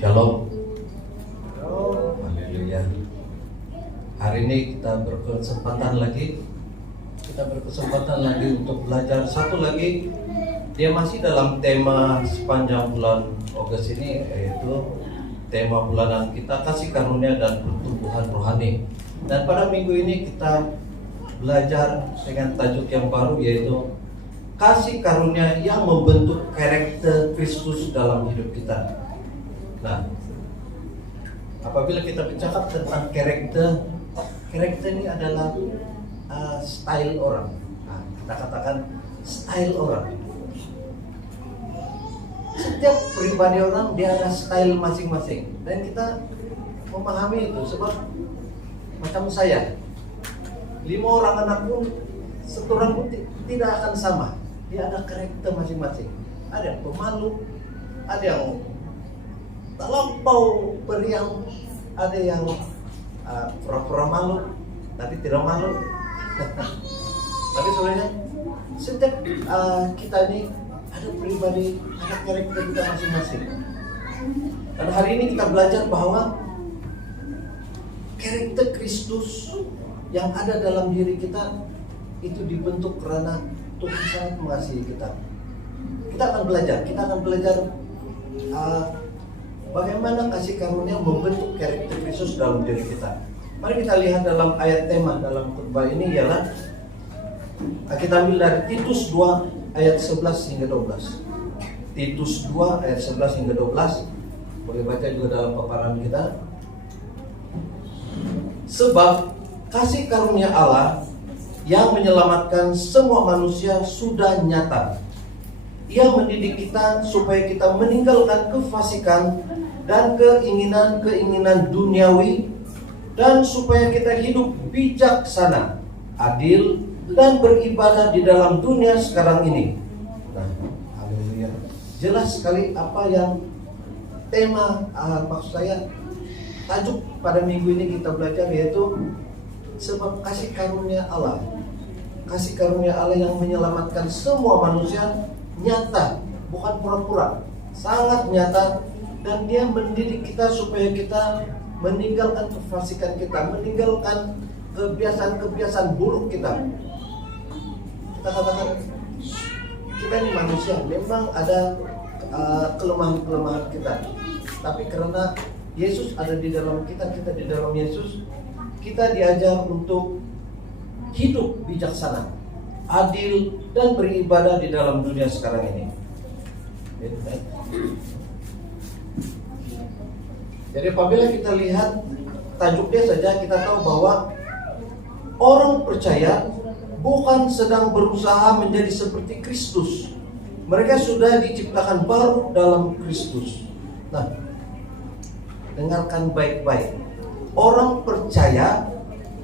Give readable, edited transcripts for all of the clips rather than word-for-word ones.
Shalom. Haleluya. Hari ini kita berkesempatan lagi untuk belajar satu lagi. Dia masih dalam tema sepanjang bulan Agustus ini, yaitu tema bulanan kita kasih karunia dan pertumbuhan rohani. Dan pada minggu ini kita belajar dengan tajuk yang baru, yaitu kasih karunia yang membentuk karakter Kristus dalam hidup kita. Nah, apabila kita bercakap tentang karakter ini adalah style orang. Nah, kita katakan style orang. Setiap pribadi orang dia ada style masing-masing, dan kita memahami itu sebab macam saya, 5 orang anak pun, satu orang pun tidak akan sama. Dia ada karakter masing-masing. Ada yang pemalu, ada yang terlampau periang, ada yang pura-pura malu tapi tidak malu. Tapi sebenarnya setiap kita ini ada pribadi, ada karakter kita masing-masing. Dan hari ini kita belajar bahwa karakter Kristus yang ada dalam diri kita itu dibentuk karena Tuhan sangat mengasihi kita. Kita akan belajar bagaimana kasih karunia membentuk karakter Kristus dalam diri kita. Mari kita lihat dalam ayat tema dalam khotbah ini, ialah kita ambil dari Titus 2 ayat 11 hingga 12. Titus 2 ayat 11 hingga 12. Boleh baca juga dalam paparan kita. Sebab kasih karunia Allah yang menyelamatkan semua manusia sudah nyata. Ia mendidik kita supaya kita meninggalkan kefasikan dan keinginan-keinginan duniawi, dan supaya kita hidup bijaksana, adil, dan beribadah di dalam dunia sekarang ini. Nah, haleluya. Jelas sekali apa yang tema, maksud saya tajuk pada minggu ini kita belajar, yaitu sebab kasih karunia Allah. Kasih karunia Allah yang menyelamatkan semua manusia nyata, bukan pura-pura, sangat nyata. Dan dia mendidik kita supaya kita meninggalkan kefasikan kita, meninggalkan kebiasaan-kebiasaan buruk kita. Kita katakan kita ini manusia, memang ada kelemahan-kelemahan kita. Tapi karena Yesus ada di dalam kita, kita di dalam Yesus, kita diajar untuk hidup bijaksana, adil, dan beribadah di dalam dunia sekarang ini. Jadi apabila kita lihat tajuknya saja, kita tahu bahwa orang percaya bukan sedang berusaha menjadi seperti Kristus. Mereka sudah diciptakan baru dalam Kristus. Nah, dengarkan baik-baik. Orang percaya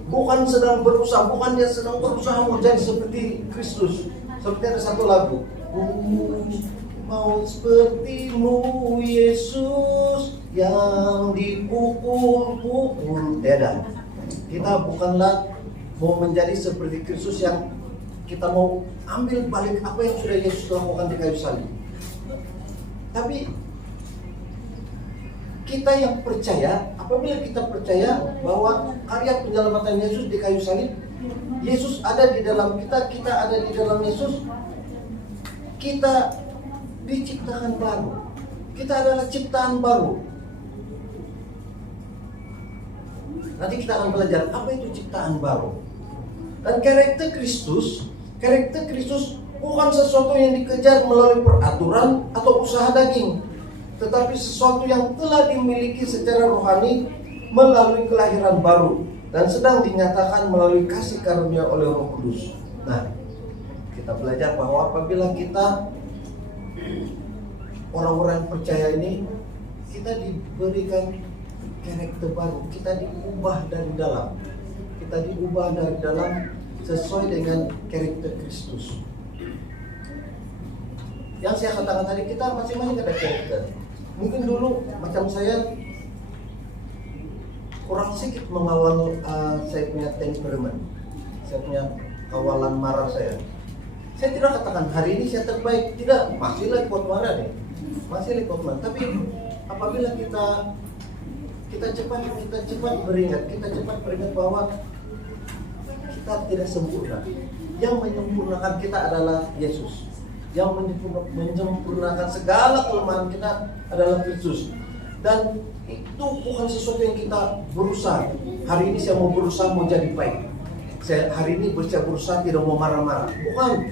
bukan sedang berusaha, bukan dia sedang berusaha menjadi seperti Kristus. Seperti ada satu lagu, mau sepertimu Yesus yang dipukul-pukul. Tidak. Kita bukanlah mau menjadi seperti Kristus yang kita mau ambil balik apa yang sudah Yesus lakukan di kayu salib. Tapi kita yang percaya, apabila kita percaya bahwa karya penyelamatan Yesus di kayu salib, Yesus ada di dalam kita, kita ada di dalam Yesus, kita diciptakan baru. Kita adalah ciptaan baru. Nanti kita akan belajar apa itu ciptaan baru. Dan karakter Kristus bukan sesuatu yang dikejar melalui peraturan atau usaha daging, tetapi sesuatu yang telah dimiliki secara rohani melalui kelahiran baru dan sedang dinyatakan melalui kasih karunia oleh Roh Kudus. Nah, kita belajar bahwa apabila kita orang-orang percaya ini, kita diberikan karakter baru, kita diubah dari dalam. Kita diubah dari dalam sesuai dengan karakter Kristus. Yang saya katakan tadi, kita masing-masing ada karakter. Mungkin dulu macam saya kurang sedikit mengawal saya punya temperamen, saya punya kawalan marah saya. Saya tidak katakan hari ini saya terbaik, tidak, masih lagi kuat marah nih, masih lagi kuat marah. Tapi apabila kita cepat beringat bahwa kita tidak sempurna. Yang menyempurnakan kita adalah Yesus. Yang menyempurnakan segala kelemahan kita adalah Kristus. Dan itu bukan sesuatu yang kita berusaha. Hari ini saya mau berusaha mau jadi baik. Hari ini saya berusaha tidak mau marah-marah. Bukan.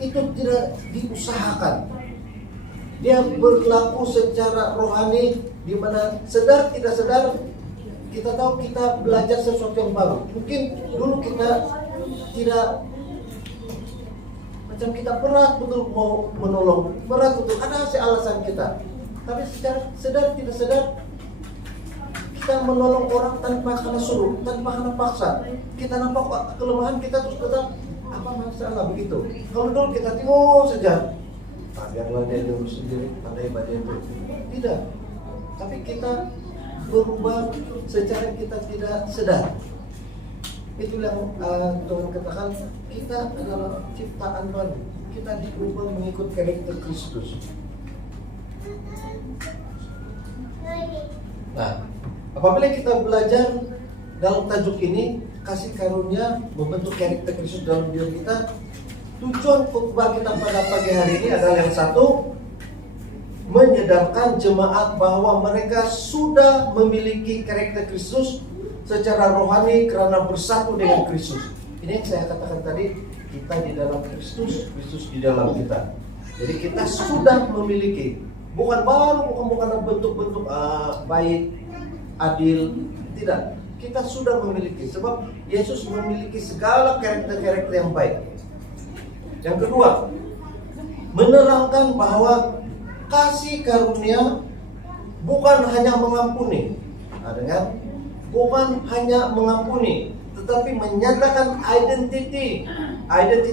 Itu tidak diusahakan. Dia berlaku secara rohani, di mana sadar tidak sadar kita tahu kita belajar sesuatu yang baru. Mungkin dulu kita tidak, macam kita berat betul mau menolong, berat betul ada alasan kita. Tapi secara sadar tidak sadar kita menolong orang tanpa kena suruh, tanpa kena paksa. Kita nampak kelemahan kita terus tetap apa masalah begitu. Kalau dulu kita tengok saja, biarlah dia urus sendiri, pandai pada itu. Tidak. Tapi kita berubah secara kita tidak sadar. Itu yang Tuhan katakan, kita adalah ciptaan baru. Kita diubah mengikut karakter Kristus. Nah, apabila kita belajar dalam tajuk ini, kasih karunia membentuk karakter Kristus dalam diri kita, tujuan khotbah kita pada pagi hari ini adalah yang satu, menyadarkan jemaat bahwa mereka sudah memiliki karakter Kristus secara rohani karena bersatu dengan Kristus. Ini yang saya katakan tadi, kita di dalam Kristus, Kristus di dalam kita. Jadi kita sudah memiliki, bukan bentuk-bentuk baik, adil, tidak. Kita sudah memiliki, sebab Yesus memiliki segala karakter-karakter yang baik. Yang kedua, menerangkan bahwa kasih karunia bukan hanya mengampuni, bukan hanya mengampuni, tetapi menyatakan identiti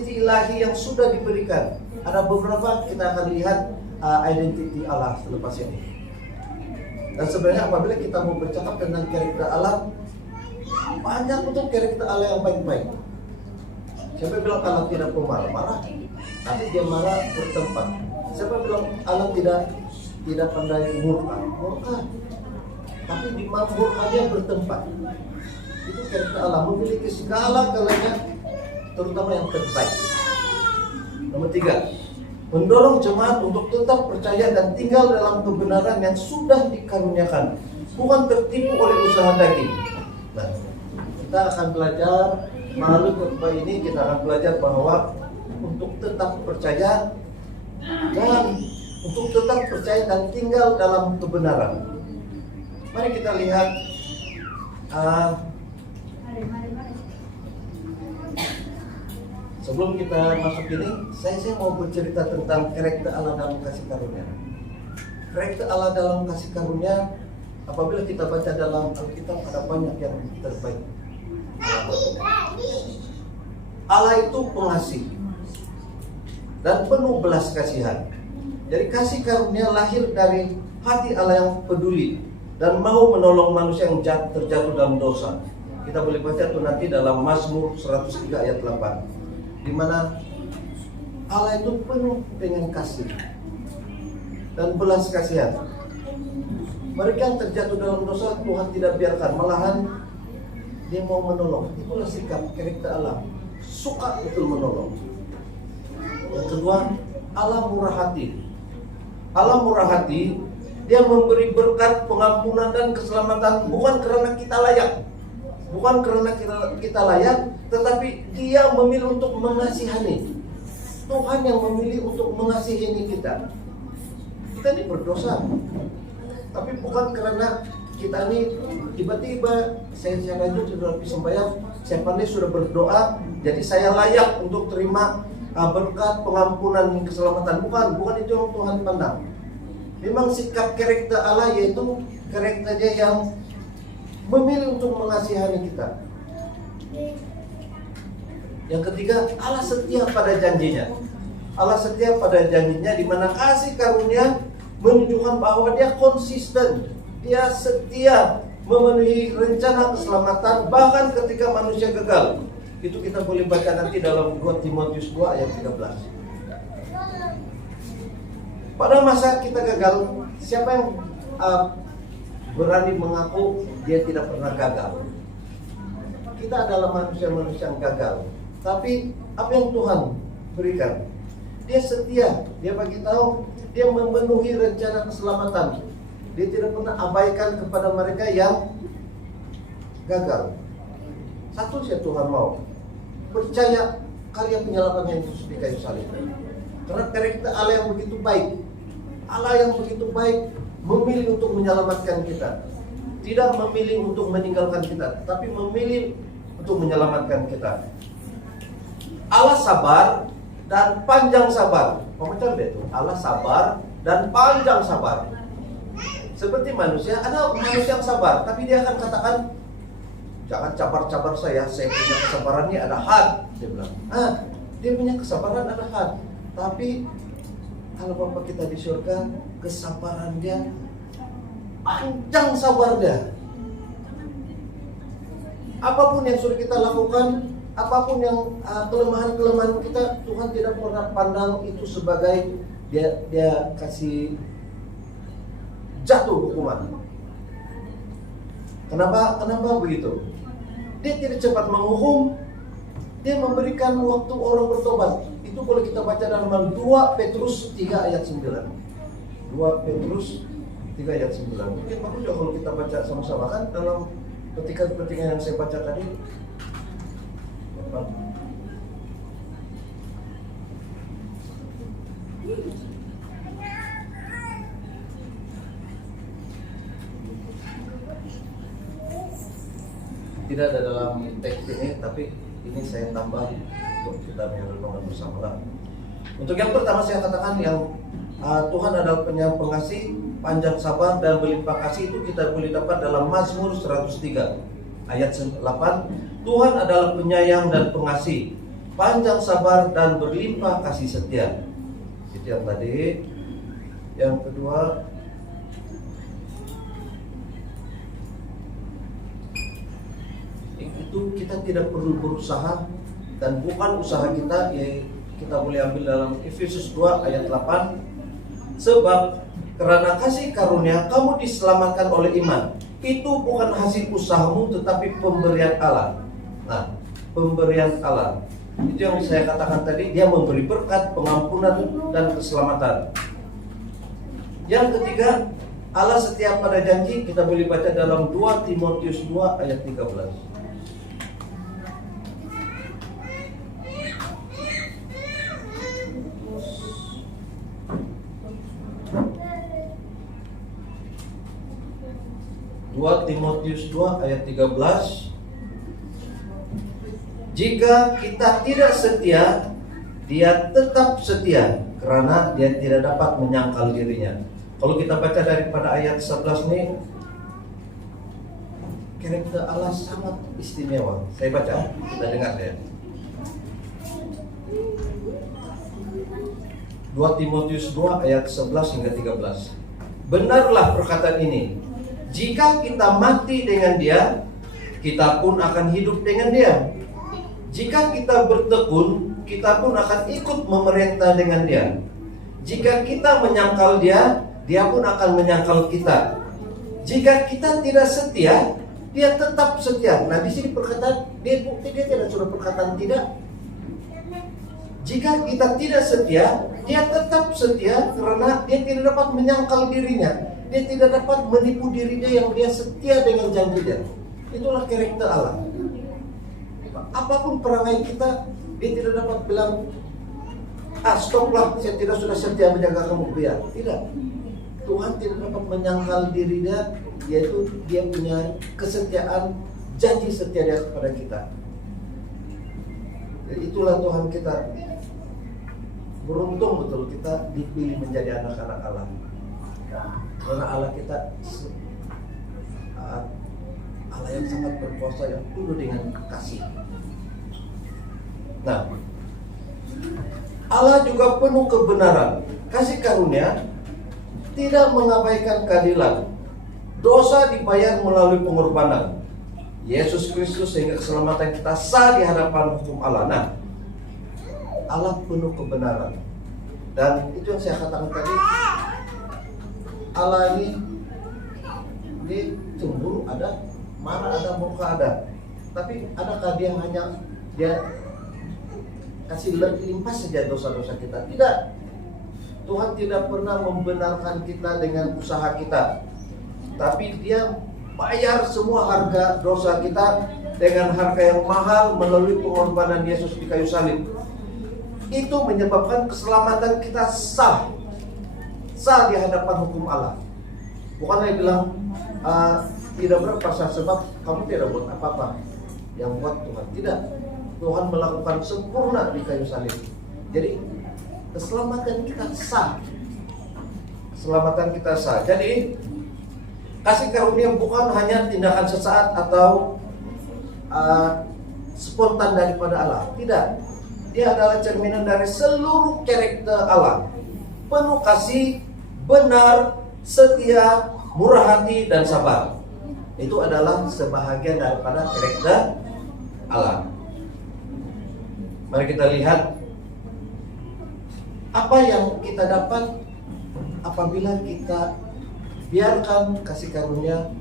ilahi yang sudah diberikan. Ada beberapa kita akan lihat identiti Allah selepas ini. Dan sebenarnya apabila kita mau bercakap tentang karakter Allah, banyak betul karakter Allah yang baik-baik. Siapa bilang Allah tidak pemarah-marah, tapi dia marah bertempat. Siapa bilang Allah tidak pandai murka, tapi di murka dia bertempat. Itu karakter Allah, memiliki segala-galanya, terutama yang terbaik. Nomor 3, mendorong jemaat untuk tetap percaya dan tinggal dalam kebenaran yang sudah dikaruniakan, bukan tertipu oleh usaha daging. Nah, kita akan belajar melalui khotbah ini, kita akan belajar bahwa untuk tetap percaya dan tinggal dalam kebenaran. Mari kita lihat sebelum kita masuk ini, saya mau bercerita tentang karakter Allah dalam kasih karunia. Karakter Allah dalam kasih karunia, apabila kita baca dalam Alkitab, ada banyak yang terbaik. Allah itu pengasih dan penuh belas kasihan. Jadi kasih karunia lahir dari hati Allah yang peduli dan mau menolong manusia yang terjatuh dalam dosa. Kita boleh baca itu nanti dalam Mazmur 103 ayat 8, di mana Allah itu penuh dengan kasih dan belas kasihan. Mereka yang terjatuh dalam dosa Tuhan tidak biarkan, malahan dia mau menolong. Itulah sikap karakter Allah, suka betul menolong. Yang kedua, Allah murah hati. Allah murah hati, dia memberi berkat, pengampunan dan keselamatan bukan karena kita layak, tetapi dia memilih untuk mengasihani. Tuhan yang memilih untuk mengasihi kita. Kita ini berdosa, tapi bukan karena kita ini tiba-tiba saya itu sudah habis sembahyang, saya pandai sudah berdoa, jadi saya layak untuk terima berkat, pengampunan, keselamatan. Bukan itu yang Tuhan pandang. Memang sikap karakter Allah yaitu karakter dia yang memilih untuk mengasihani kita. Yang ketiga, Allah setia pada janjinya. Allah setia pada janjinya, di mana kasih karunia menunjukkan bahwa dia konsisten, dia setia memenuhi rencana keselamatan bahkan ketika manusia gagal. Itu kita boleh baca nanti dalam 2 Timotius 2 ayat 13. Pada masa kita gagal, siapa yang berani mengaku dia tidak pernah gagal. Kita adalah manusia-manusia yang gagal. Tapi apa yang Tuhan berikan? Dia setia, dia bagi tahu, dia memenuhi rencana keselamatan. Dia tidak pernah abaikan kepada mereka yang gagal. Satu saja Tuhan mau, percaya karya penyelamatnya Yesus di kayu salib. Karena karakter Allah yang begitu baik, Allah yang begitu baik memilih untuk menyelamatkan kita. Tidak memilih untuk meninggalkan kita, tapi memilih untuk menyelamatkan kita. Allah sabar dan panjang sabar. Pemecah itu Allah sabar dan panjang sabar. Seperti manusia, ada manusia yang sabar, tapi dia akan katakan, jangan cabar-cabar saya punya kesabarannya ada had. Dia bilang, dia punya kesabaran ada had. Tapi kalau Bapa kita di surga, kesabaran dia panjang sabarnya. Apapun yang sudah kita lakukan, apapun yang kelemahan-kelemahan kita, Tuhan tidak pernah pandang itu sebagai dia kasih jatuh hukuman. Kenapa begitu? Dia tidak cepat menghukum, dia memberikan waktu orang bertobat. Itu boleh kita baca dalam 2 Petrus 3 ayat 9. 2 Petrus 3 ayat 9. Mungkin bagus juga kalau kita baca sama-sama kan dalam petikan-petikan yang saya baca tadi. Tidak ada dalam teks ini, tapi ini saya tambah untuk kita merenungkan bersama. Untuk yang pertama saya katakan yang Tuhan adalah penyayang pengasih, panjang sabar dan berlimpah kasih, itu kita boleh dapat dalam Mazmur 103 ayat 8. Tuhan adalah penyayang dan pengasih, panjang sabar dan berlimpah kasih setia. Itu yang tadi. Yang kedua, itu kita tidak perlu berusaha, dan bukan usaha kita, ya kita boleh ambil dalam Efesus 2 ayat 8. Sebab karena kasih karunia kamu diselamatkan oleh iman. Itu bukan hasil usahamu, tetapi pemberian Allah. Nah, pemberian Allah. Itu yang saya katakan tadi, dia memberi berkat, pengampunan dan keselamatan. Yang ketiga, Allah setia pada janji, kita boleh baca dalam 2 Timotius 2 ayat 13. Timotius 2 ayat 13. Jika kita tidak setia, dia tetap setia, karena dia tidak dapat menyangkal dirinya. Kalau kita baca daripada ayat 11 ini, karakter Allah sangat istimewa. Saya baca, kita dengar ya. 2 Timotius 2 ayat 11 hingga 13. Benarlah perkataan ini, jika kita mati dengan dia, kita pun akan hidup dengan dia. Jika kita bertekun, kita pun akan ikut memerintah dengan dia. Jika kita menyangkal dia, dia pun akan menyangkal kita. Jika kita tidak setia, dia tetap setia. Nah, di sini perkataan dia tidak sudah perkataan tidak. Jika kita tidak setia, dia tetap setia, karena dia tidak dapat menyangkal dirinya. Dia tidak dapat menipu dirinya yang dia setia dengan janjinya. Itulah karakter Allah. Apapun perangai kita, dia tidak dapat bilang, stoplah, saya tidak sudah setia menjaga kamu, biar. Tidak. Tuhan tidak dapat menyangkal dirinya, yaitu dia punya kesetiaan, janji setia dia kepada kita. Jadi itulah Tuhan kita. Beruntung betul kita dipilih menjadi anak-anak Allah. Karena Allah kita Allah yang sangat berkuasa, yang penuh dengan kasih. Nah, Allah juga penuh kebenaran. Kasih karunia tidak mengabaikan keadilan. Dosa dibayar melalui pengorbanan Yesus Kristus, sehingga keselamatan kita sah di hadapan hukum Allah. Nah, Allah penuh kebenaran. Dan itu yang saya katakan tadi, Allah ini Dia cemburu ada, marah ada, murka ada. Tapi adakah dia hanya kasih limpas saja dosa-dosa kita? Tidak. Tuhan tidak pernah membenarkan kita dengan usaha kita, tapi Dia bayar semua harga dosa kita dengan harga yang mahal melalui pengorbanan Yesus di kayu salib. Itu menyebabkan keselamatan kita sah di hadapan hukum Allah. Bukanlah bilang tidak berkuasa sebab kamu tidak buat apa-apa, yang buat Tuhan. Tidak, Tuhan melakukan sempurna di kayu salib. Jadi keselamatan kita sah. Jadi kasih karunia bukan hanya tindakan sesaat atau spontan daripada Allah. Tidak. Dia adalah cerminan dari seluruh karakter Allah. Penuh kasih, benar, setia, murah hati, dan sabar. Itu adalah sebahagian daripada karakter Allah. Mari kita lihat apa yang kita dapat apabila kita biarkan kasih karunia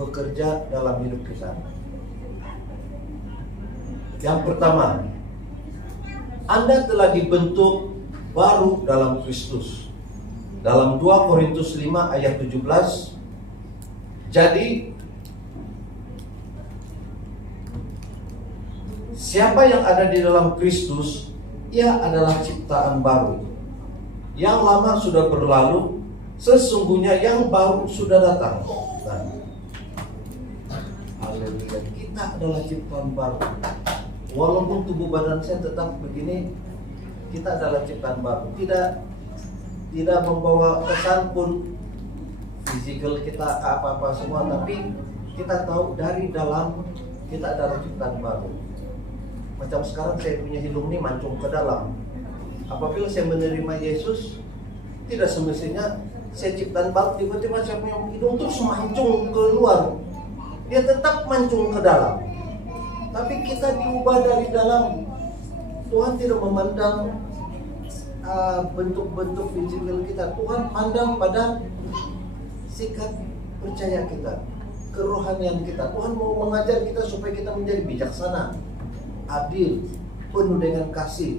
bekerja dalam hidup kita. Yang pertama, Anda telah dibentuk baru dalam Kristus. Dalam 2 Korintus 5 ayat 17, jadi siapa yang ada di dalam Kristus, ia adalah ciptaan baru. Yang lama sudah berlalu, sesungguhnya yang baru sudah datang. Haleluya, kita adalah ciptaan baru. Walaupun tubuh badan saya tetap begini, kita adalah ciptaan baru. Tidak membawa kesan pun fisikal kita apa-apa semua, tapi kita tahu dari dalam kita adalah ciptaan baru. Macam sekarang saya punya hidung ini mancung ke dalam. Apabila saya menerima Yesus, tidak semestinya saya ciptaan baru, tiba-tiba saya punya hidung terus mancung keluar. Dia tetap mancung ke dalam. Tapi kita diubah dari dalam. Tuhan tidak memandang bentuk-bentuk fisikal kita. Tuhan pandang pada sikap percaya kita, kerohanian kita. Tuhan mau mengajar kita supaya kita menjadi bijaksana, adil, penuh dengan kasih.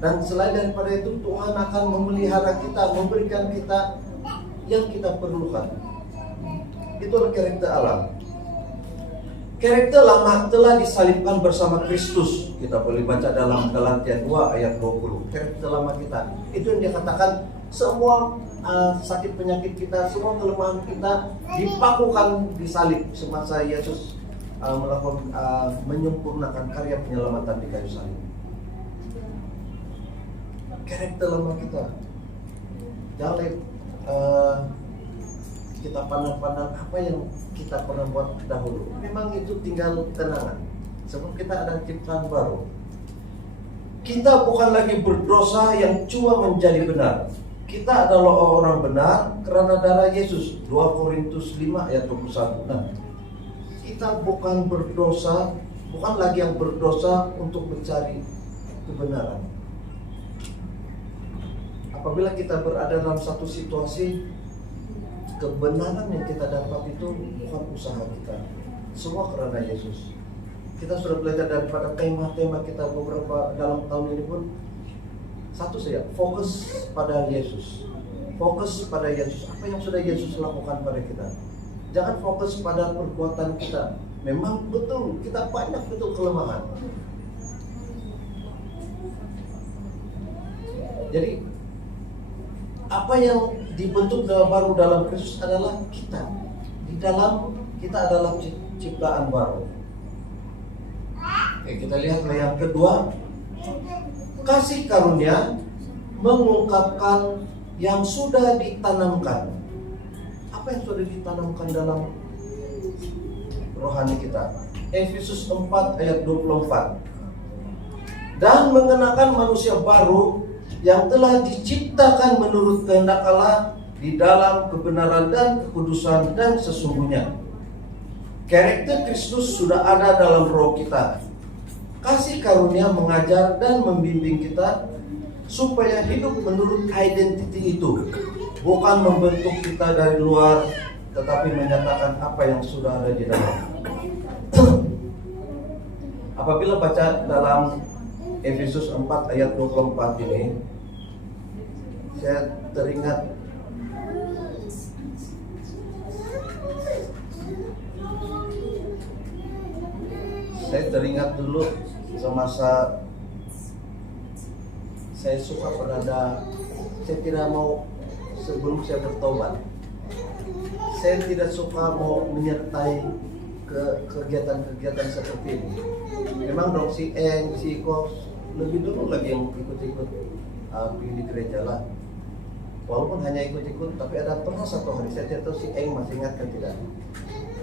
Dan selain daripada itu, Tuhan akan memelihara kita, memberikan kita yang kita perlukan. Itulah karakter Allah. Karakter lama telah disalibkan bersama Kristus. Kita boleh baca dalam Galatia 2 ayat 20. Karakter lama kita, itu yang dia katakan, semua sakit penyakit kita, semua kelemahan kita dipakukan di salib semasa Yesus melakukan menyempurnakan karya penyelamatan di kayu salib. Karakter lama kita, jangan kita pandang-pandang apa yang kita pernah buat dahulu. Memang itu tinggal kenangan, sebab kita ada ciptaan baru. Kita bukan lagi berdosa yang cuma menjadi benar. Kita adalah orang benar karena darah Yesus. 2 Korintus 5 ayat 21. Nah, kita bukan berdosa, bukan lagi yang berdosa untuk mencari kebenaran. Apabila kita berada dalam satu situasi, kebenaran yang kita dapat itu bukan usaha kita, semua karena Yesus. Kita sudah belajar daripada tema kita beberapa dalam tahun ini pun, satu saja, fokus pada Yesus. Fokus pada Yesus. Apa yang sudah Yesus lakukan pada kita. Jangan fokus pada perbuatan kita. Memang betul, kita banyak betul kelemahan. Jadi apa yang dibentuk baru dalam Kristus adalah kita. Di dalam kita adalah ciptaan baru. Oke, kita lihatlah yang kedua. Kasih karunia mengungkapkan yang sudah ditanamkan. Apa yang sudah ditanamkan dalam rohani kita? Efesus 4 ayat 24. Dan mengenakan manusia baru yang telah diciptakan menurut kehendak Allah di dalam kebenaran dan kekudusan dan sesungguhnya. Karakter Kristus sudah ada dalam roh kita. Kasih karunia mengajar dan membimbing kita supaya hidup menurut identiti itu. bukan membentuk kita dari luar, tetapi menyatakan apa yang sudah ada di dalam. Apabila baca dalam Efesus 4 ayat 24 ini, saya teringat dulu semasa saya suka berada, saya tidak mau sebelum saya bertobat, saya tidak suka mau menyertai kegiatan-kegiatan seperti ini. Memang dong si Eng, si Iko lebih dulu lagi yang ikut-ikut di gereja lah. Walaupun hanya ikut-ikut, tapi ada pernah satu hari saya tidak tahu si Eng masih ingat kan tidak.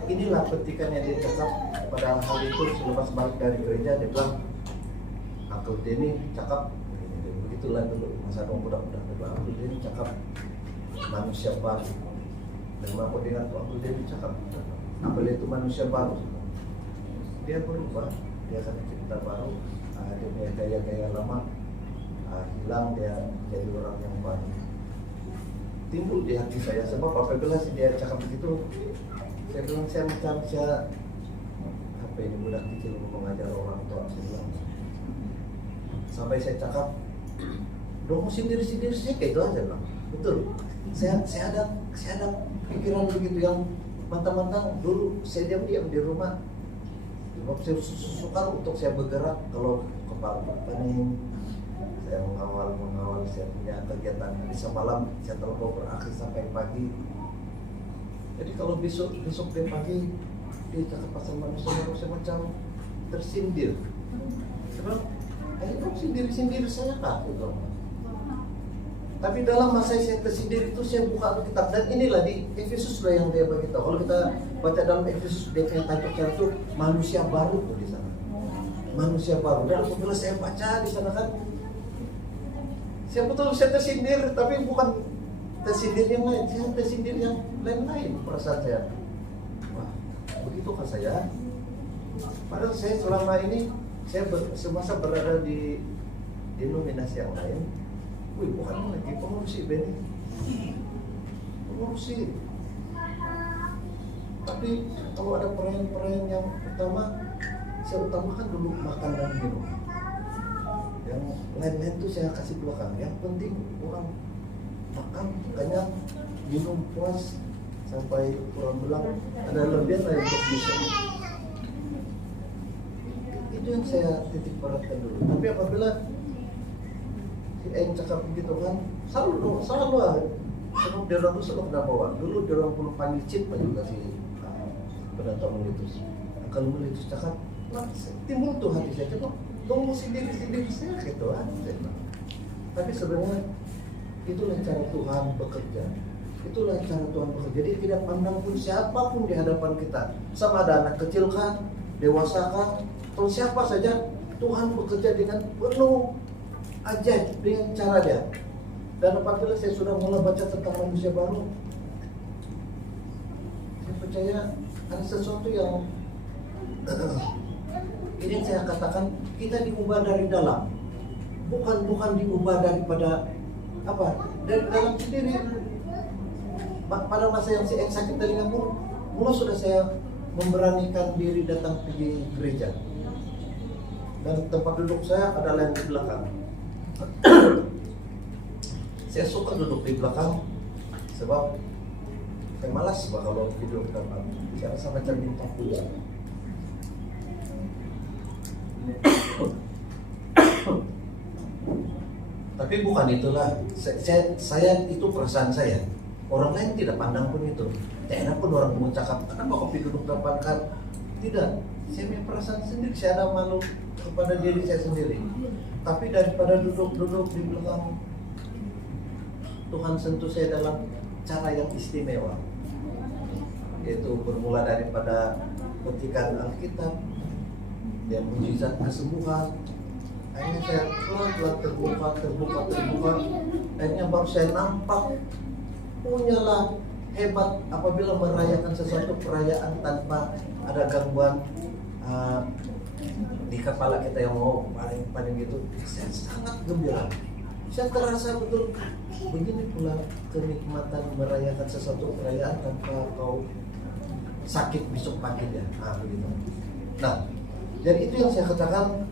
Inilah petikan yang dia cakap pada hal itu selepas balik dari gereja. Dia bilang, Uncle Denny cakap, begitulah dulu masa dong budak-budak. Dia bilang, Uncle Denny cakap manusia baru. Dan aku dengar Uncle Denny cakap, apa itu manusia baru? Dia berubah, dia akan cerita baru. Dia punya gaya-gaya lama hilang, dia jadi orang yang baru. Timbul di hati saya, sebab apabila dia cakap begitu, saya bilang saya macam apa ini budak kecil mengajar orang tua. Saya bilang, sampai saya cakap, dong sendiri-sendiri saya kayak itu aja bilang. Betul. Saya ada pikiran begitu yang mantang-mantang. Dulu saya diam-diam di rumah. Sebab saya sukar untuk saya bergerak kalau kepala pening. Saya mengawal saya punya kegiatan bisa malam, saya telepon berakhir sampai pagi. Jadi kalau besok dari pagi dia cakap pasal manusia macam tersindir. Sebab itu sendiri-sendiri saya kah itu. Tapi dalam masa saya tersindir itu saya buka Alkitab, dan inilah di Efesus lah yang dia beritahu. Kalau kita baca dalam Efesus, dia punya tajuk itu manusia baru tuh di sana. Manusia baru. Dan apabila saya baca di sana kan, saya betul saya tersindir, tapi bukan tersindir yang lain, saya tersindir yang lain-lain perasaan saya. Wah, begitukah saya? Padahal saya selama ini semasa berada di denominasi yang lain, bukan lagi pengurusi Benny, pengurusi. Tapi kalau ada perayaan-perayaan yang utama, saya utamakan dulu makan dan minum. Yang lain-lain itu saya kasih belakang. Yang penting orang makan, kenyang, minum puas sampai kurang belang, ada lebihan lain untuk bisa. Itu yang saya titik beratkan dulu. Tapi apabila si Eng cakap begitu kan, selalu lah. Sebab dia orang itu selalu kena bawa. Dulu dia orang pun panggil Cip juga si pendatang Melitus. Kalau Melitus cakap, timbul tuh hati saya, coba tunggu sendiri saya gitu aja. Tapi sebenarnya itulah cara Tuhan bekerja. Itulah cara Tuhan bekerja. Jadi tidak pandang pun siapapun di hadapan kita, sama ada anak kecil kan, dewasa kan, atau siapa saja, Tuhan bekerja dengan penuh ajaib dengan cara dia. Dan apabila saya sudah mulai baca tentang manusia baru, saya percaya ada sesuatu yang ini yang saya katakan, kita diubah dari dalam, bukan diubah daripada apa, dari dalam sendiri. Pada masa yang saya sakit telinga pun, mulai sudah saya memberanikan diri datang pergi gereja, dan tempat duduk saya adalah yang di belakang. Saya suka duduk di belakang sebab saya malas kalau duduk di depan. Saya rasa macam minta pulang. Tapi bukan itulah. Saya itu perasaan saya. Orang lain tidak pandang pun itu. Tidak pun orang mau cakap, kenapa kopi duduk depan kan? Tidak. Saya punya perasaan sendiri. Saya ada malu kepada diri saya sendiri. Tapi daripada duduk di belakang, Tuhan sentuh saya dalam cara yang istimewa, yaitu bermula daripada petikan Alkitab dan mujizat kesembuhan. Akhirnya saya pelan-pelan terbuka. Akhirnya baru saya nampak punyalah hebat apabila merayakan sesuatu perayaan tanpa ada gangguan di kepala kita yang mau paling gitu. Saya sangat gembira. Saya terasa betul begini pula kenikmatan merayakan sesuatu perayaan tanpa kau sakit besok paginya. Begitu. Nah, jadi itu yang saya katakan,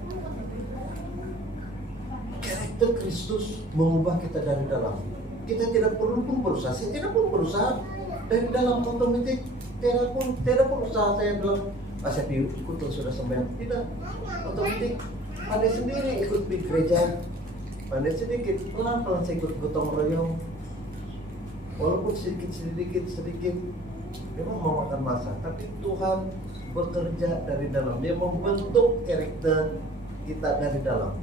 karakter Kristus mengubah kita dari dalam. Kita tidak perlu pun berusaha. Saya tidak perlu berusaha dari dalam, otomatis tidak perlu usaha. Saya bilang, saya ikut sudah sembahyang. Tidak, otomatis pandai sendiri ikut di gereja. Pandai sedikit, pelan-pelan saya ikut gotong royong. Walaupun sedikit memang memakan masa, tapi Tuhan bekerja dari dalam. Dia membentuk karakter kita dari dalam.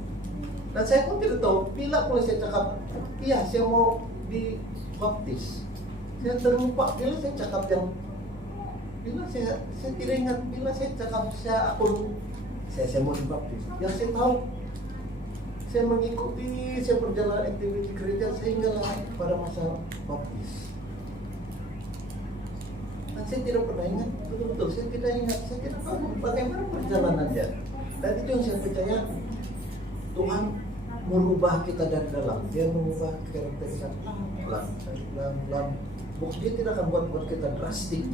Dan saya pun tidak tahu, bila mulai saya cakap, iya saya mau dibaptis. Saya terlupa, bila saya cakap saya tidak ingat, bila saya cakap saya mau dibaptis. Yang saya tahu, saya mengikuti, saya berjalan aktivitas gereja sehinggalah pada masa baptis. Dan saya tidak pernah ingat, betul-betul saya tidak ingat, saya tidak tahu bagaimana perjalanannya. Dan itu yang saya percaya, Tuhan merubah kita dari dalam. Dia mengubah karakter kita pelan-pelan. Dia tidak akan buat kita drastik.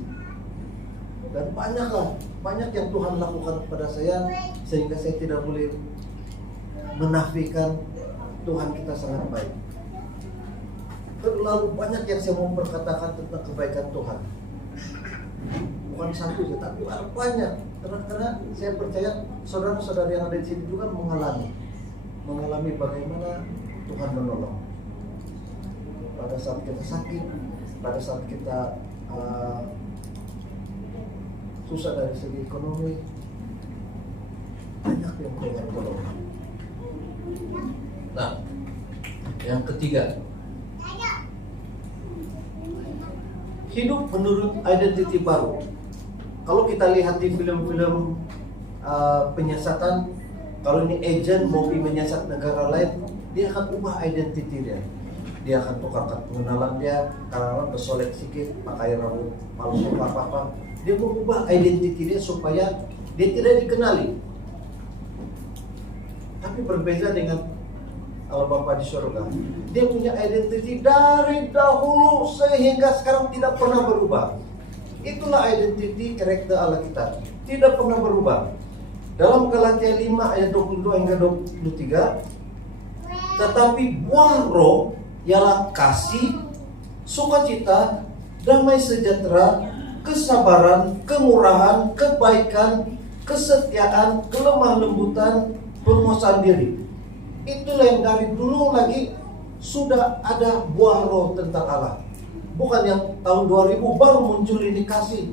Dan banyak yang Tuhan lakukan kepada saya, sehingga saya tidak boleh menafikan Tuhan kita sangat baik. Terlalu banyak yang saya mau berkatakan tentang kebaikan Tuhan. Bukan satu saja, tapi banyak. Karena saya percaya saudara-saudara yang ada di sini juga mengalami bagaimana Tuhan menolong. Pada saat kita sakit, pada saat kita susah dari segi ekonomi, banyak yang Tuhan tolong. Nah, yang ketiga, hidup menurut identiti baru. Kalau kita lihat di film-film penyiasatan, kalau ini agent mau menyiasat negara lain, dia akan ubah identiti dia. Dia akan tukarkan pengenalan dia, karena bersolek sedikit, pakai rambut palsu apa-apa. Dia mengubah identiti dia supaya dia tidak dikenali. Tapi berbeda dengan Allah Bapa di surga. Dia punya identiti dari dahulu sehingga sekarang tidak pernah berubah. Itulah identiti karakter Allah kita. Tidak pernah berubah. Dalam Galatia 5 ayat 22 hingga 23, tetapi buah roh ialah kasih, sukacita, damai sejahtera, kesabaran, kemurahan, kebaikan, kesetiaan, kelemah lembutan, penguasaan diri. Itulah yang dari dulu lagi sudah ada buah roh tentang Allah. Bukan yang tahun 2000 baru muncul ini kasih.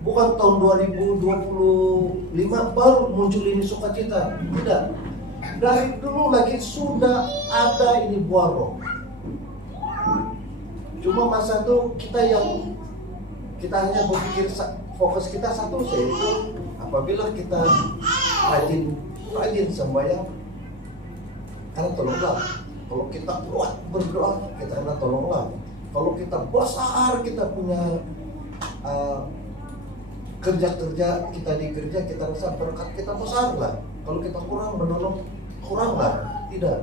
Bukan tahun 2025 baru muncul ini sukacita. Tidak. Dari dulu lagi sudah ada ini buah roh. Cuma masa itu kita hanya berpikir, fokus kita satu saja, itu apabila kita rajin sembahyang, karena tolonglah. Kalau kita kuat berdoa, kita karena tolonglah. Kalau kita besar, kita punya kerja kita di gereja, kita rasa berkat kita besar lah. Kalau kita kurang menolong, kurang lah. Tidak.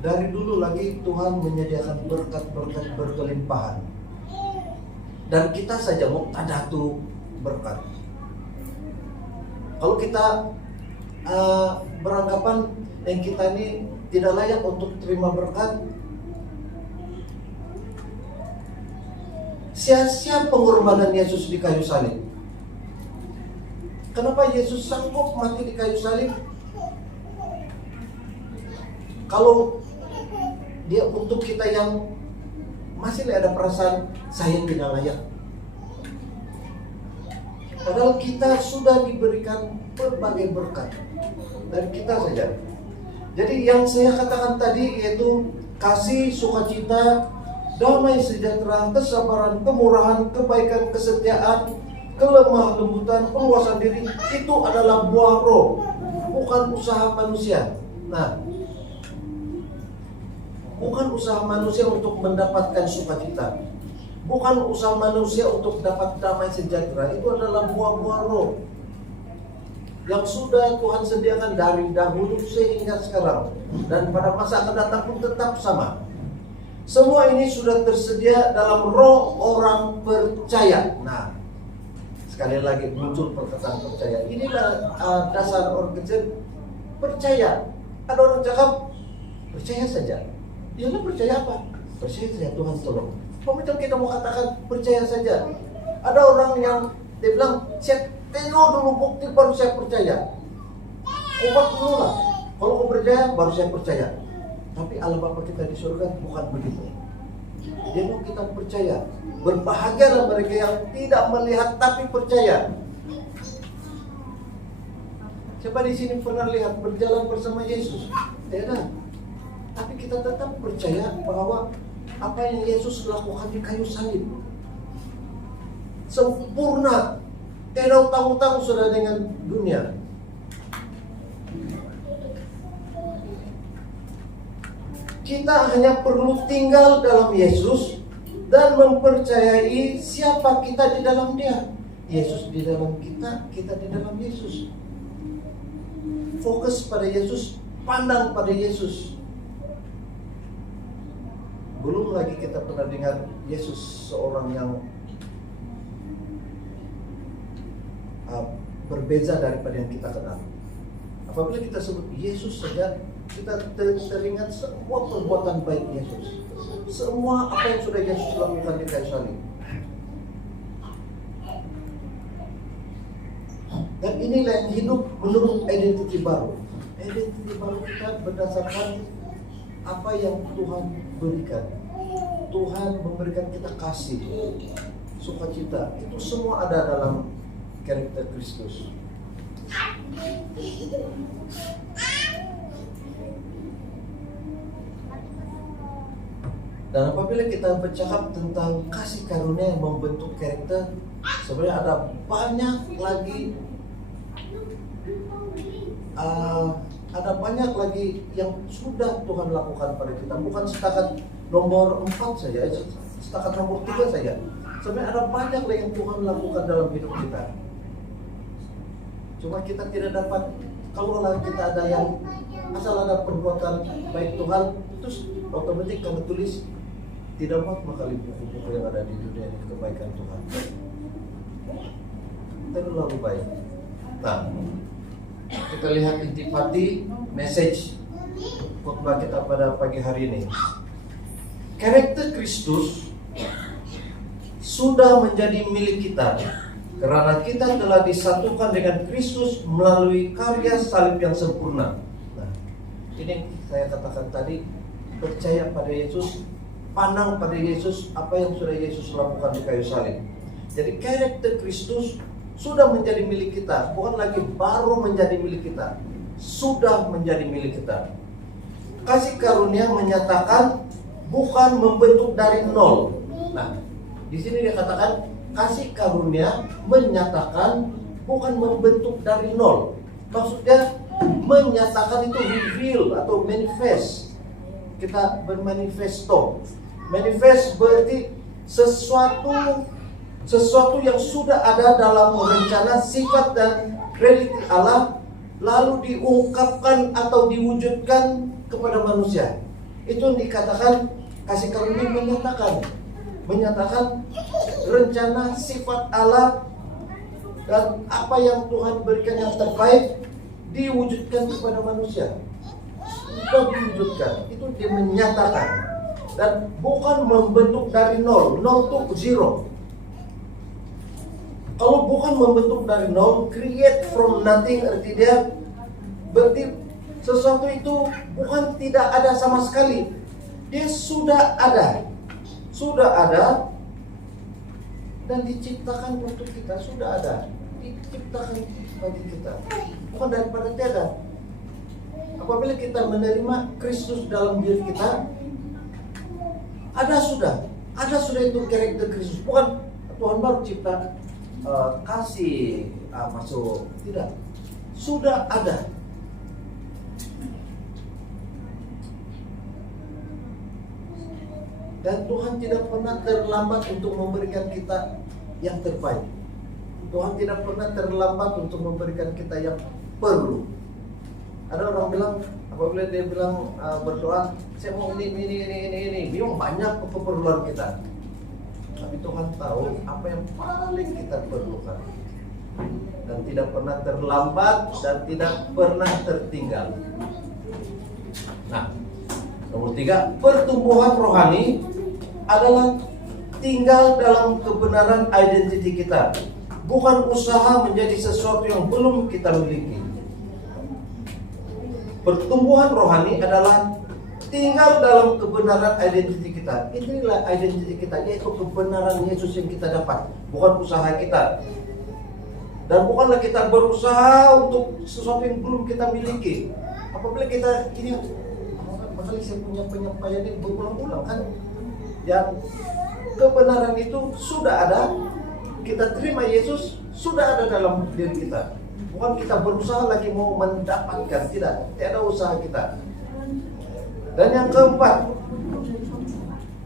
Dari dulu lagi Tuhan menyediakan berkat-berkat berkelimpahan. Dan kita saja muqtadatu berkat. Kalau kita beranggapan yang kita ini tidak layak untuk terima berkat, sia-sia pengorbanan Yesus di kayu salib. Kenapa Yesus sanggup mati di kayu salib? Kalau dia untuk kita yang masih ada perasaan saya tidak layak. Padahal kita sudah diberikan berbagai berkat dari kita saja. Jadi yang saya katakan tadi yaitu kasih, sukacita, damai sejahtera, kesabaran, kemurahan, kebaikan, kesetiaan, kelemah lembutan, penguasaan diri, itu adalah buah roh, bukan usaha manusia. Nah, bukan usaha manusia untuk mendapatkan sukacita, bukan usaha manusia untuk dapat damai sejahtera. Itu adalah buah-buah roh yang sudah Tuhan sediakan dari dahulu sehingga sekarang, dan pada masa akan datang pun tetap sama. Semua ini sudah tersedia dalam roh orang percaya. Nah, sekali lagi muncul perkataan percaya. Inilah dasar orang kecil percaya. Ada orang cakap percaya saja. Dia percaya apa? Percaya saja Tuhan tolong. Macam kita mau katakan percaya saja. Ada orang yang dia bilang, saya tengok dulu bukti baru saya percaya. Obat dulu lah. Kalau kau percaya baru saya percaya. Tapi Allah Bapa kita di surga bukan begitu. Dia mau kita percaya. Berbahagialah mereka yang tidak melihat tapi percaya. Siapa di sini pernah lihat berjalan bersama Yesus? Tidak. Tapi kita tetap percaya bahwa apa yang Yesus lakukan di kayu salib sempurna. Tidak utang-utang sudah dengan dunia. Kita hanya perlu tinggal dalam Yesus dan mempercayai siapa kita di dalam Dia. Yesus di dalam kita, kita di dalam Yesus. Fokus pada Yesus, pandang pada Yesus. Belum lagi kita pernah dengar Yesus seorang yang berbeza daripada yang kita kenal. Apabila kita sebut Yesus saja, kita teringat semua perbuatan baik Yesus, semua apa yang sudah Yesus lakukan di kayu salib. Dan inilah yang hidup menurut identiti baru. Identiti baru kita berdasarkan apa yang Tuhan berikan. Tuhan memberikan kita kasih, sukacita. Itu semua ada dalam karakter Kristus. Dan apabila kita bercakap tentang kasih karunia yang membentuk karakter, sebenarnya ada banyak lagi yang sudah Tuhan lakukan pada kita. Bukan setakat nomor 4 saja, setakat nomor 3 saja. Sebenarnya ada banyak lagi yang Tuhan lakukan dalam hidup kita. Cuma kita tidak dapat. Kalau kita ada yang asal ada perbuatan baik Tuhan, terus otomatis karena tulis tidak muat kali buku-buku yang ada di dunia ini kebaikan Tuhan. Terlalu baik. Nah, kita lihat intisari message khotbah kita pada pagi hari ini. Karakter Kristus sudah menjadi milik kita karena kita telah disatukan dengan Kristus melalui karya salib yang sempurna. Nah, ini saya katakan tadi, percaya pada Yesus, pandang pada Yesus, apa yang sudah Yesus lakukan di kayu salib. Jadi karakter Kristus sudah menjadi milik kita, bukan lagi baru menjadi milik kita, sudah menjadi milik kita. Kasih karunia menyatakan bukan membentuk dari nol. Nah, di sini dia katakan kasih karunia menyatakan bukan membentuk dari nol. Maksudnya menyatakan itu reveal atau manifest. Kita bermanifesto. Manifest berarti sesuatu yang sudah ada dalam rencana, sifat dan realiti Allah, lalu diungkapkan atau diwujudkan kepada manusia. Itu dikatakan kasih karunia menyatakan rencana, sifat Allah dan apa yang Tuhan berikan yang terbaik diwujudkan kepada manusia. Itu diwujudkan, itu dia menyatakan, dan bukan membentuk dari nol to zero. Kalau bukan membentuk dari nol, create from nothing, arti dia berarti sesuatu itu bukan tidak ada sama sekali. Dia sudah ada dan diciptakan untuk kita, sudah ada, diciptakan bagi kita, bukan daripada tiada. Apabila kita menerima Kristus dalam diri kita, sudah itu karakter Kristus. Bukan Tuhan baru cipta kasih masuk, tidak, sudah ada. Dan Tuhan tidak pernah terlambat untuk memberikan kita yang terbaik. Tuhan tidak pernah terlambat untuk memberikan kita yang perlu. Ada orang bilang, apabila dia bilang berdoa, saya mau ini, memang banyak keperluan kita. Tapi Tuhan tahu apa yang paling kita perlukan. Dan tidak pernah terlambat dan tidak pernah tertinggal. Nah, nomor 3, pertumbuhan rohani adalah tinggal dalam kebenaran identiti kita, bukan usaha menjadi sesuatu yang belum kita miliki. Pertumbuhan rohani adalah tinggal dalam kebenaran identiti kita. Inilah identiti kita, yaitu kebenaran Yesus yang kita dapat, bukan usaha kita. Dan bukanlah kita berusaha untuk sesuatu yang belum kita miliki. Apabila kita ini, makanya saya punya penyampaian ini berulang-ulang kan, yang kebenaran itu sudah ada, kita terima Yesus, sudah ada dalam diri kita. Bukan kita berusaha lagi mau mendapatkan, tidak ada usaha kita. Dan yang keempat,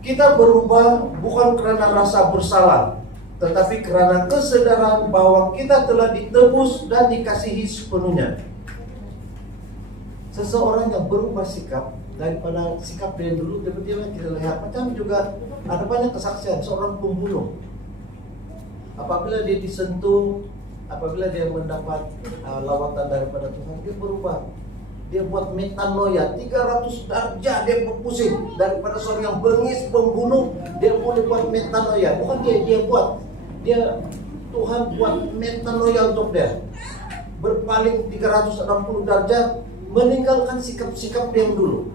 kita berubah bukan karena rasa bersalah, tetapi karena kesadaran bahwa kita telah ditebus dan dikasihi sepenuhnya. Seseorang yang berubah sikap daripada sikap dia dulu, tiba-tiba kita lihat macam juga ada banyak kesaksian seorang pembunuh. Apabila dia disentuh, apabila dia mendapat lawatan daripada Tuhan, dia berubah. Dia buat metanoia 300 darjah, dia pusing daripada seorang yang bengis pembunuh, dia boleh buat metanoia. Bukan dia buat, Tuhan buat metanoia untuk dia. Berpaling 360 darjah, meninggalkan sikap-sikap yang dulu,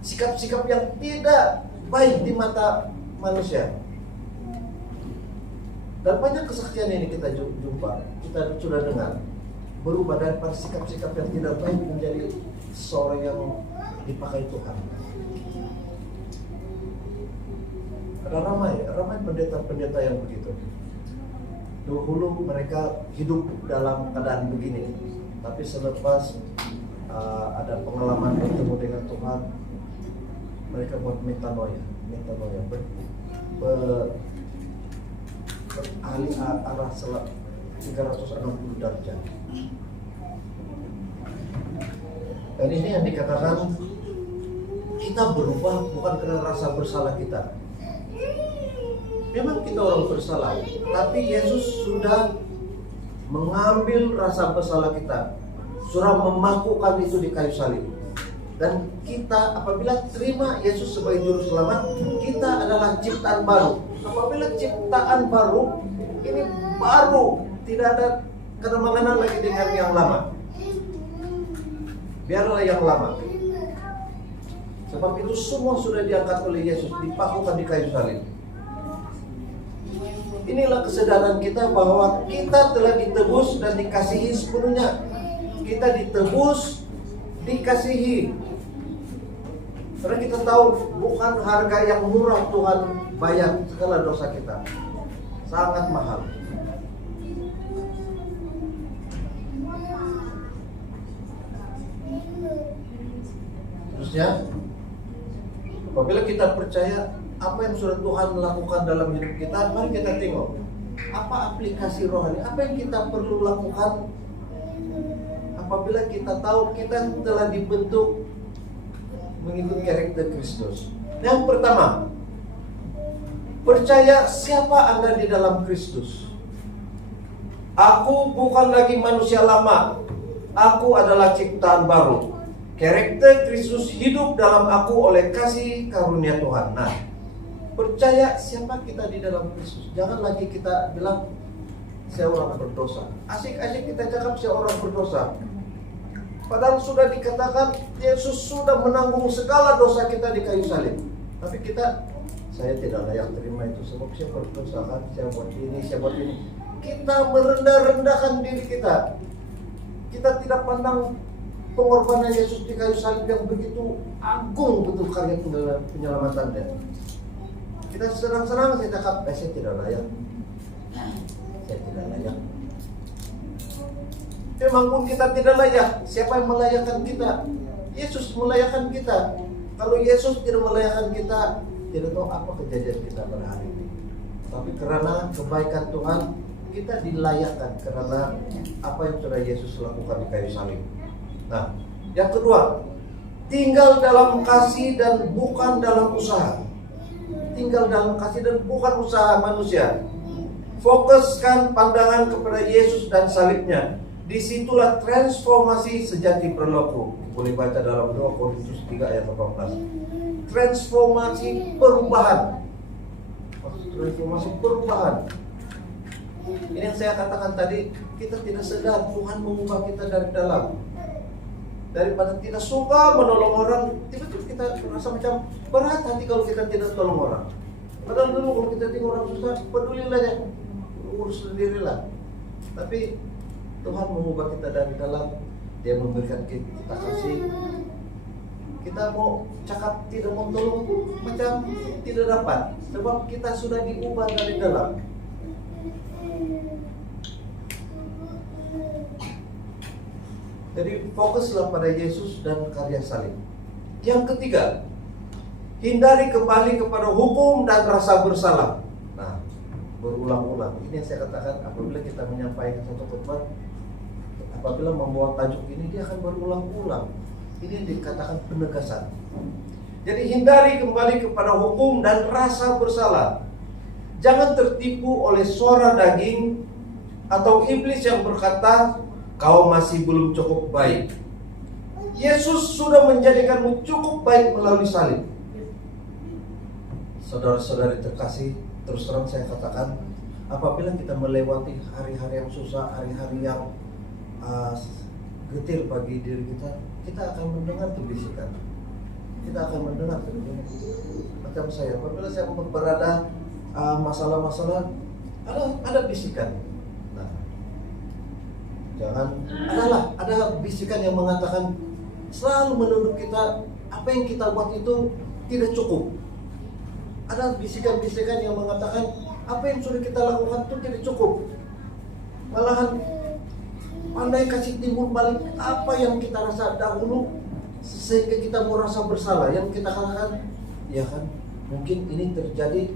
sikap-sikap yang tidak baik di mata manusia. Dan banyak kesaksian ini kita jumpa, kita sudah dengar. Berubah daripada sikap-sikap yang tidak baik menjadi seorang yang dipakai Tuhan. Ada ramai pendeta-pendeta yang begitu. Dahulu mereka hidup dalam keadaan begini, tapi selepas ada pengalaman bertemu dengan Tuhan, mereka buat metanoia, beralih arah 360 derajat. Dan ini yang dikatakan kita berubah bukan karena rasa bersalah kita. Memang kita orang bersalah, tapi Yesus sudah mengambil rasa bersalah kita, sudah memakukan itu di kayu salib. Dan kita apabila terima Yesus sebagai juru selamat, kita adalah ciptaan baru. Apabila ciptaan baru, ini baru, tidak ada kena-mengena lagi dengan yang lama. Biarlah yang lama. Sebab itu semua sudah diangkat oleh Yesus, dipakukan di kayu salib. Inilah kesadaran kita bahwa kita telah ditebus dan dikasihi sepenuhnya. Kita ditebus, dikasihi. Karena kita tahu bukan harga yang murah Tuhan bayar segala dosa kita. Sangat mahal. Terusnya, apabila kita percaya apa yang sudah Tuhan lakukan dalam hidup kita, mari kita tengok apa aplikasi rohani, apa yang kita perlu lakukan apabila kita tahu kita telah dibentuk mengikut karakter Kristus. Yang pertama, percaya siapa Anda di dalam Kristus. Aku bukan lagi manusia lama, aku adalah ciptaan baru. Karakter Kristus hidup dalam aku oleh kasih karunia Tuhan. Nah, percaya siapa kita di dalam Kristus. Jangan lagi kita bilang saya orang berdosa. Asik-asik kita cakap saya orang berdosa. Padahal sudah dikatakan Yesus sudah menanggung segala dosa kita di kayu salib. Tapi saya tidak layak terima itu sebab saya berdosa kan, saya buat ini, saya buat ini. Kita merendah-rendahkan diri kita. Kita tidak pandang pengorbanan Yesus di kayu salib yang begitu agung betul karya penyelamatan dia. Kita senang-senang saya cakap, saya tidak layak. Saya tidak layak. Memang pun kita tidak layak. Siapa yang melayakkan kita? Yesus melayakkan kita. Kalau Yesus tidak melayakkan kita, tidak tahu apa kejadian kita pada hari ini. Tapi karena kebaikan Tuhan, kita dilayakkan karena apa yang sudah Yesus lakukan di kayu salib. Nah, yang kedua, tinggal dalam kasih dan bukan dalam usaha. Tinggal dalam kasih dan bukan usaha manusia. Fokuskan pandangan kepada Yesus dan salibnya. Disitulah transformasi sejati berlaku. Boleh baca dalam 2 Korintus 3 ayat 18. Transformasi perubahan. Transformasi perubahan. Ini yang saya katakan tadi, kita tidak sadar Tuhan mengubah kita dari dalam. Daripada tidak suka menolong orang, tiba-tiba kita merasa macam berat hati kalau kita tidak tolong orang. Padahal dulu kalau kita tengok orang susah, pedulilah ya, urus sendirilah. Tapi Tuhan mengubah kita dari dalam. Dia memberikan kita kasih. Kita mau cakap tidak mau tolong macam tidak dapat, sebab kita sudah diubah dari dalam. Jadi fokuslah pada Yesus dan karya salib. Yang ketiga, hindari kembali kepada hukum dan rasa bersalah. Nah, berulang-ulang. Ini yang saya katakan, apabila kita menyampaikan satu khotbah, apabila membawa tajuk ini, dia akan berulang-ulang. Ini dikatakan penegasan. Jadi hindari kembali kepada hukum dan rasa bersalah. Jangan tertipu oleh suara daging atau iblis yang berkata, kau masih belum cukup baik. Yesus sudah menjadikanmu cukup baik melalui salib. Saudara-saudari terkasih, terus terang saya katakan, apabila kita melewati hari-hari yang susah, hari-hari yang getir bagi diri kita, kita akan mendengar bisikan. Kita akan mendengar macam saya, apabila saya berada masalah-masalah, ada bisikan. Nah, jangan ada bisikan yang mengatakan selalu menuduh kita apa yang kita buat itu tidak cukup. Ada bisikan-bisikan yang mengatakan apa yang sudah kita lakukan itu tidak cukup. Malahan pandai kasih timbul balik apa yang kita rasa dahulu sehingga kita merasa bersalah. Yang kita katakan, ya kan, mungkin ini terjadi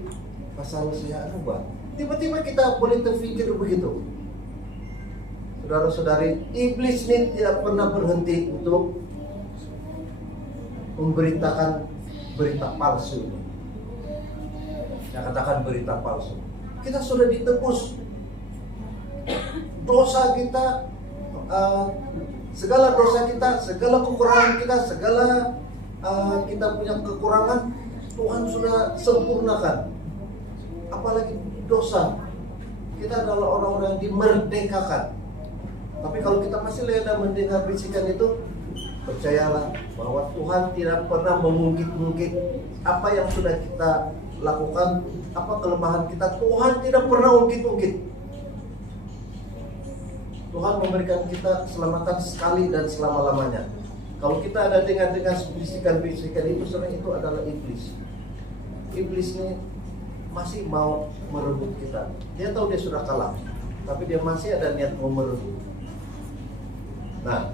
pasal saya rubah. Tiba-tiba kita boleh terfikir begitu. Saudara-saudari, iblis ini tidak pernah berhenti untuk memberitakan berita palsu. Saya katakan berita palsu. Kita sudah ditebus. Dosa kita, segala dosa kita, segala kekurangan kita, segala kita punya kekurangan, Tuhan sudah sempurnakan. Apalagi dosa, kita adalah orang-orang yang dimerdekakan. Tapi kalau kita masih leda mendengar bisikan itu, percayalah bahwa Tuhan tidak pernah mengungkit-ungkit apa yang sudah kita lakukan, apa kelemahan kita. Tuhan tidak pernah ungkit-ungkit. Tuhan memberikan kita keselamatan sekali dan selama-lamanya. Kalau kita ada dengan bisikan-bisikan itu, sering itu adalah iblis. Iblis ini masih mau merebut kita. Dia tahu dia sudah kalah, tapi dia masih ada niat mau merebut. Nah,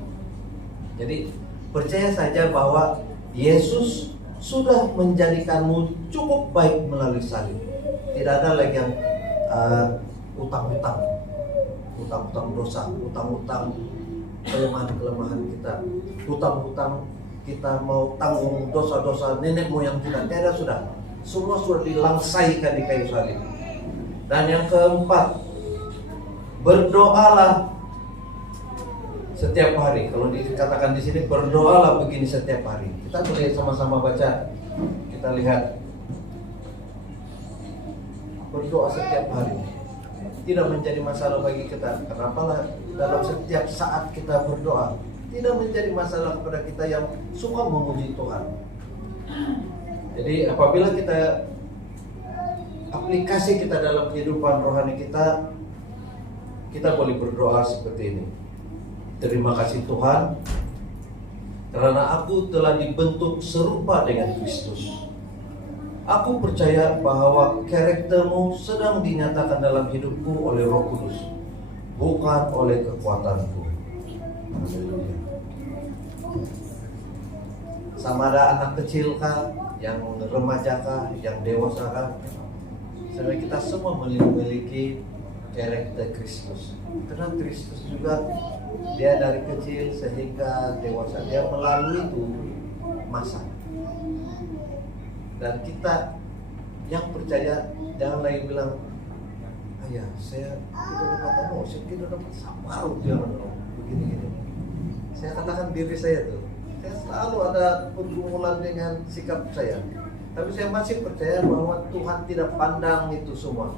jadi percaya saja bahwa Yesus sudah menjadikanmu cukup baik melalui salib. Tidak ada lagi yang utang-utang dosa, utang-utang kelemahan-kelemahan kita, utang-utang kita mau tanggung dosa-dosa nenek moyang kita. Tidak, semua sudah dilangsaikan di kayu salib. Dan yang keempat, berdoalah setiap hari. Kalau dikatakan di sini, berdoalah begini setiap hari. Kita boleh sama-sama baca. Kita lihat, berdoa setiap hari tidak menjadi masalah bagi kita. Kenapa dalam setiap saat kita berdoa tidak menjadi masalah kepada kita yang suka memuji Tuhan. Jadi apabila kita aplikasi kita dalam kehidupan rohani kita, kita boleh berdoa seperti ini. Terima kasih Tuhan, karena aku telah dibentuk serupa dengan Kristus. Aku percaya bahwa karaktermu sedang dinyatakan dalam hidupku oleh Roh Kudus, bukan oleh kekuatanku. Sama ada anak kecil kah, yang remaja kah, yang dewasa kah, sebenarnya kita semua memiliki karakter Kristus. Karena Kristus juga dia dari kecil sehingga dewasa, dia melalui itu masa. Dan kita yang percaya jangan lagi bilang, ayah saya tidak dapat apa, saya tidak dapat sabar, jangan begini-gini. Saya katakan diri saya tuh, saya selalu ada pergumulan dengan sikap saya. Tapi saya masih percaya bahwa Tuhan tidak pandang itu semua.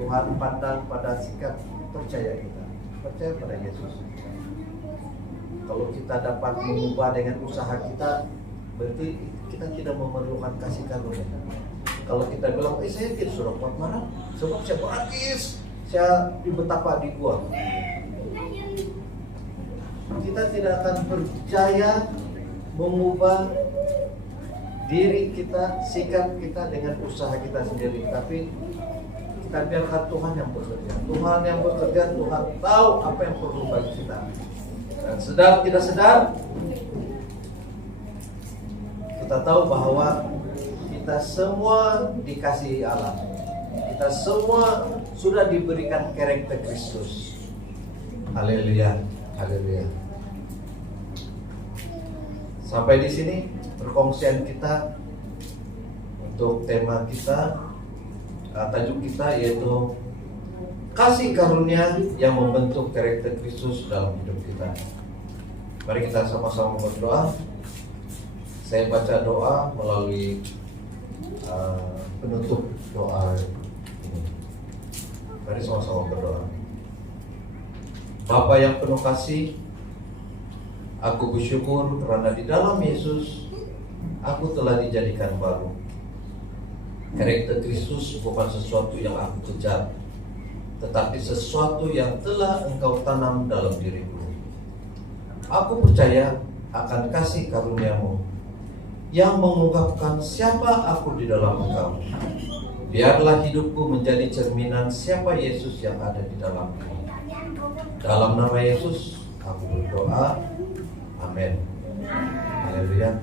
Tuhan pandang pada sikap percaya kita, percaya pada Yesus. Kalau kita dapat mengubah dengan usaha kita, berarti kita tidak memerlukan kasih karunia. Kalau kita bilang, saya tidak sudah kuat marah, sebab saya beratis, saya betapa di gua. Kita tidak akan percaya mengubah diri kita, sikap kita dengan usaha kita sendiri. Tapi kita biarkan Tuhan yang bekerja. Tuhan yang bekerja, Tuhan tahu apa yang perlu bagi kita. Dan sedar tidak sedar, kita tahu bahwa kita semua dikasihi Allah. Kita semua sudah diberikan karakter Kristus. Haleluya, haleluya. Sampai di sini perkongsian kita untuk tema kita, tajuk kita yaitu kasih karunia yang membentuk karakter Kristus dalam hidup kita. Mari kita sama-sama berdoa. Saya baca doa melalui penutup doa ini. Mari sama-sama berdoa. Bapa yang penuh kasih, aku bersyukur karena di dalam Yesus aku telah dijadikan baru. Karakter Kristus bukan sesuatu yang aku kejar, tetapi sesuatu yang telah Engkau tanam dalam diriku. Aku percaya akan kasih karunia-Mu yang mengungkapkan siapa aku di dalam Engkau. Biarlah hidupku menjadi cerminan siapa Yesus yang ada di dalamku. Dalam nama Yesus aku berdoa. Amin. Haleluya.